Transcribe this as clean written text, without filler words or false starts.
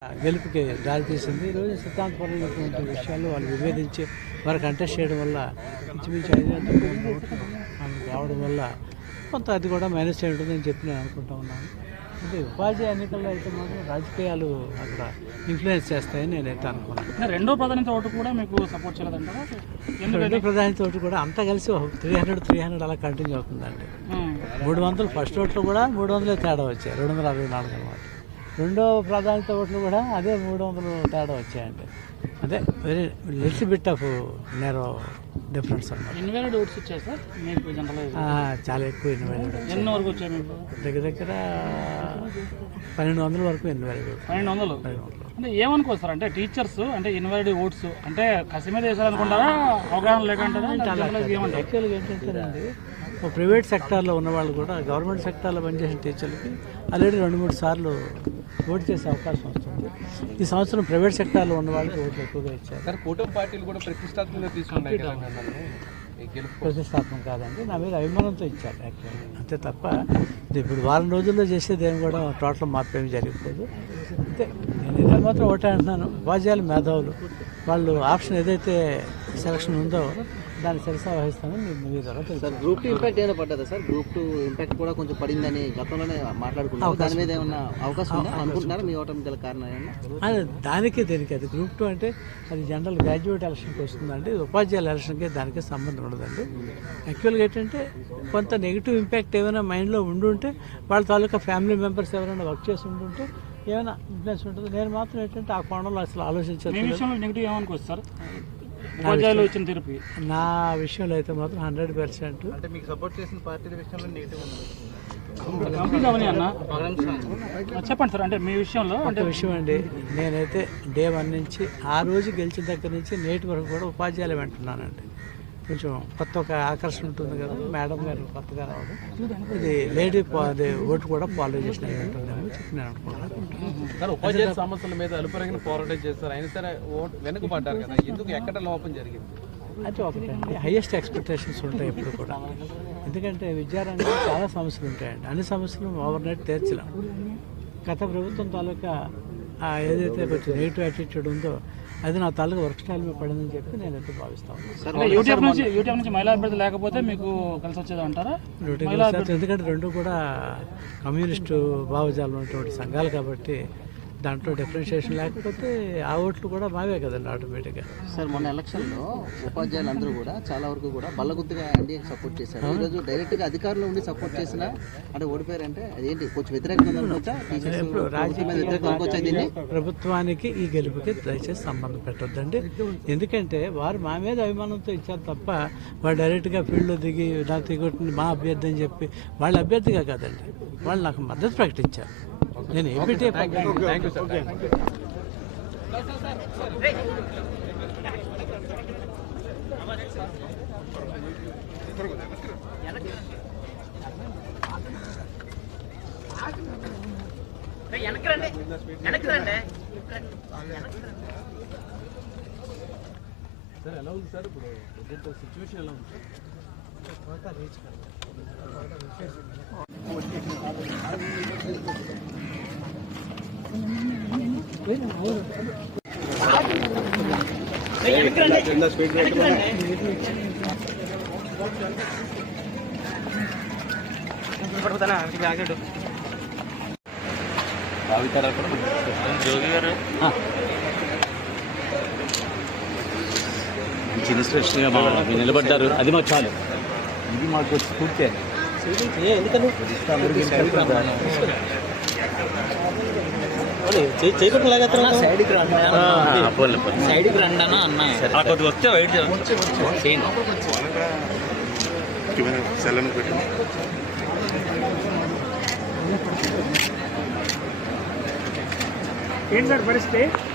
గెలుపుకి దారితీసింది. ఈరోజు సిద్ధాంతపరమైనటువంటి విషయాలు వాళ్ళు విభేదించి వారు కంటెస్ట్ చేయడం వల్ల ఇంచుమించు 5 ఓట్లు రావడం వల్ల కొంత అది కూడా మైనస్ అయి ఉంటుందని చెప్పి నేను అనుకుంటా ఉన్నాను. అంటే ఉపాధ్యాయ ఎన్నికల్లో అయితే మాత్రం రాజకీయాలు అక్కడ ఇన్ఫ్లుయెన్స్ చేస్తాయని నేనైతే అనుకున్నాను. రెండో ప్రాధాన్యత ఓటు కూడా మీకు సపోర్ట్ చేయలేదంటారా? రెండో ప్రాధాన్యత ఓటు కూడా అంతా కలిసి 300 అలా కంటిన్యూ అవుతుందండి. 300 ఫస్ట్ ఓట్లు కూడా 300 తేడా వచ్చాయి, 264 అనమాట. రెండో ప్రాధాన్యత ఓట్లు కూడా అదే 300 తేడా వచ్చాయండి. అదే very little bit of narrow difference అన్నమాట. ఇన్వాలిడ్ ఓట్స్ వచ్చాయి సార్ మీకు జనరల్? చాలా ఎక్కువ ఇన్వాలిడ్. ఎన్ని వరకు వచ్చాయి మీకు? దగ్గర 1200 వరకు ఇన్వాలిడ్. 1200 అంటే ఏమనుకోవచ్చు సార్? అంటే టీచర్స్ అంటే ఇన్వాలిడ్ ఓట్స్ అంటే కసి మీద వేసారనుకుంటారా, అవగాహన లేకంటారా? యాక్చువల్గా ఏంటంటేనండి, ప్రైవేట్ సెక్టార్లో ఉన్న వాళ్ళు కూడా గవర్నమెంట్ సెక్టార్లో పనిచేసిన టీచర్లకి ఆల్రెడీ 2-3 సార్లు ఓటు చేసే అవకాశం వస్తుంది. ఈ సంవత్సరం ప్రైవేట్ సెక్టార్లో ఉన్న వాళ్ళకి ఓట్లు ఎక్కువగా ఇచ్చారు. సార్ కూటమి పార్టీలు కూడా ప్రతిష్టాత్మకంగా తీసుకున్నాయి. ప్రతిష్టాత్మకం కాదండి, నా మీద అభిమానంతో ఇచ్చారు యాక్చువల్లీ, అంతే తప్ప ఇప్పుడు వారం రోజుల్లో చేసేది ఏం కూడా టోటల్ మార్పేమి జరిగిపోదు. అంతే నేనైతే మాత్రం ఒకటే అంటున్నాను, ఉపాధ్యాయులు మేధావులు వాళ్ళు ఆప్షన్ ఏదైతే సెలక్షన్ ఉందో దాన్ని సరిసా వహిస్తామని మీ ద్వారా సార్. గ్రూప్ 2 ఇంపాక్ట్ ఏమైనా పడ్డదా సార్? గ్రూప్ 2 ఇంపాక్ట్ కూడా కొంచెం పడిందని గతంలోనే మాట్లాడుకున్నారు. దాని మీద ఏమన్నా అవకాశం ఉందా అనుకుంటున్నారా? మీ ఓటమి గల కారణం ఏమన్నా? దానికి అది గ్రూప్ 2 అంటే అది జనరల్ గ్రాడ్యుయేట్ ఎలక్షన్కి వస్తుందండి, ఉపాధ్యాయుల ఎలక్షన్కి దానికి సంబంధం ఉండదండి. యాక్చువల్గా ఏంటంటే కొంత నెగిటివ్ ఇంపాక్ట్ ఏమైనా మైండ్లో ఉండుంటే వాళ్ళ తాలూకా ఫ్యామిలీ మెంబర్స్ ఎవరైనా వర్క్ చేసి ఉంటుంటే ఏమైనా ఇన్ఫ్లుయెన్స్ ఉంటుంది. నేను మాత్రం ఏంటంటే ఆ కోణంలో అసలు ఆలోచించాను. నా విషయంలో అయితే మాత్రం 100%. అంటే మీకు సపోర్ట్ చేసిన పార్టీల విషయంలో నెగిటివ్ ఉంది. చెప్పండి సార్. అంటే మీ విషయంలో అంటే విషయం అండి, నేనైతే డే 1 నుంచి ఆ రోజు గెలిచిన దగ్గర నుంచి నేటి వరకు కూడా ఉపాధ్యాయులు వెంటున్నానండి. కొంచెం కొత్త ఒక ఆకర్షణ ఉంటుంది కదా, మేడం గారు కొత్తగా రావడం, ఇది లేడీ అది ఓటు కూడా పాలరైజేషన్ అయి ఉంటుందేమో చెప్పి నేను అనుకుంటున్నాను. ఉపాధ్యాయ సమస్యల మీద అలుపెరగిన పోరాటం చేస్తారు, అయినా సరే వెనుకబడ్డారు కదా, ఎందుకు ఎక్కడ లోపం జరిగింది? అంటే ఒకటండి, హైయెస్ట్ ఎక్స్పెక్టేషన్స్ ఉంటాయి ఎప్పుడు కూడా. ఎందుకంటే విద్యారంగంలో చాలా సమస్యలు ఉంటాయండి, అన్ని సమస్యలు ఓవర్ నైట్ తీర్చలేం. గత ప్రభుత్వం తాలూకా ఏదైతే కొంచెం నెగిటివ్ యాటిట్యూడ్ ఉందో అది నా తాలూకా వర్క్ స్టైల్ మీద పడిందని చెప్పి నేనైతే భావిస్తాను. యూటీఎఫ్ నుంచి మహిళా అభ్యర్థి లేకపోతే మీకు కలిసి వచ్చేది అంటారా? ఎందుకంటే రెండు కూడా కమ్యూనిస్టు భావజాలం ఉన్నటువంటి సంఘాలు కాబట్టి దాంట్లో డిఫరెన్షియేషన్ లేకపోతే ఆ ఓట్లు కూడా మావే కదండి ఆటోమేటిక్గా. సార్ మొన్న ఎలక్షన్లో ఉపాధ్యాయులు అందరూ కూడా చాలా వరకు కూడా బల్లగుద్దుగా ఎన్డీఏకి సపోర్ట్ చేశారు. ఈరోజు డైరెక్ట్గా అధికారంలో ఉండి సపోర్ట్ చేసినా అంటే ఓడిపోయారంటే అదేంటి కొంచెం వ్యతిరేకంగా అనుకోవచ్చా? ప్రభుత్వానికి ఈ గెలుపుకి దయచేసి సంబంధం పెట్టొద్దండి. ఎందుకంటే వారు మా మీద అభిమానంతో ఇచ్చారు తప్ప వాడు డైరెక్ట్గా ఫీల్డ్లో దిగి నాకు దిగొట్టింది మా అభ్యర్థి అని చెప్పి వాళ్ళ అభ్యర్థిగా కాదండి, వాళ్ళు నాకు మద్దతు ప్రకటించారు. నేను ఏపీటీ సార్ ఎలా ఉంది సార్ ఇప్పుడు సిచ్యువేషన్ ఎలా ఉంది? జోగి గారు మంచి ఇన్స్పిరేషన్గా మీరు నిలబడ్డారు, అది మాకు చాలు. ఇది మాకు స్ఫూర్తి. సైడ్కి రండి అన్న కొద్దిగా వస్తే వెయిట్ చేయండి. ఏంటి సార్ పరిస్థితి?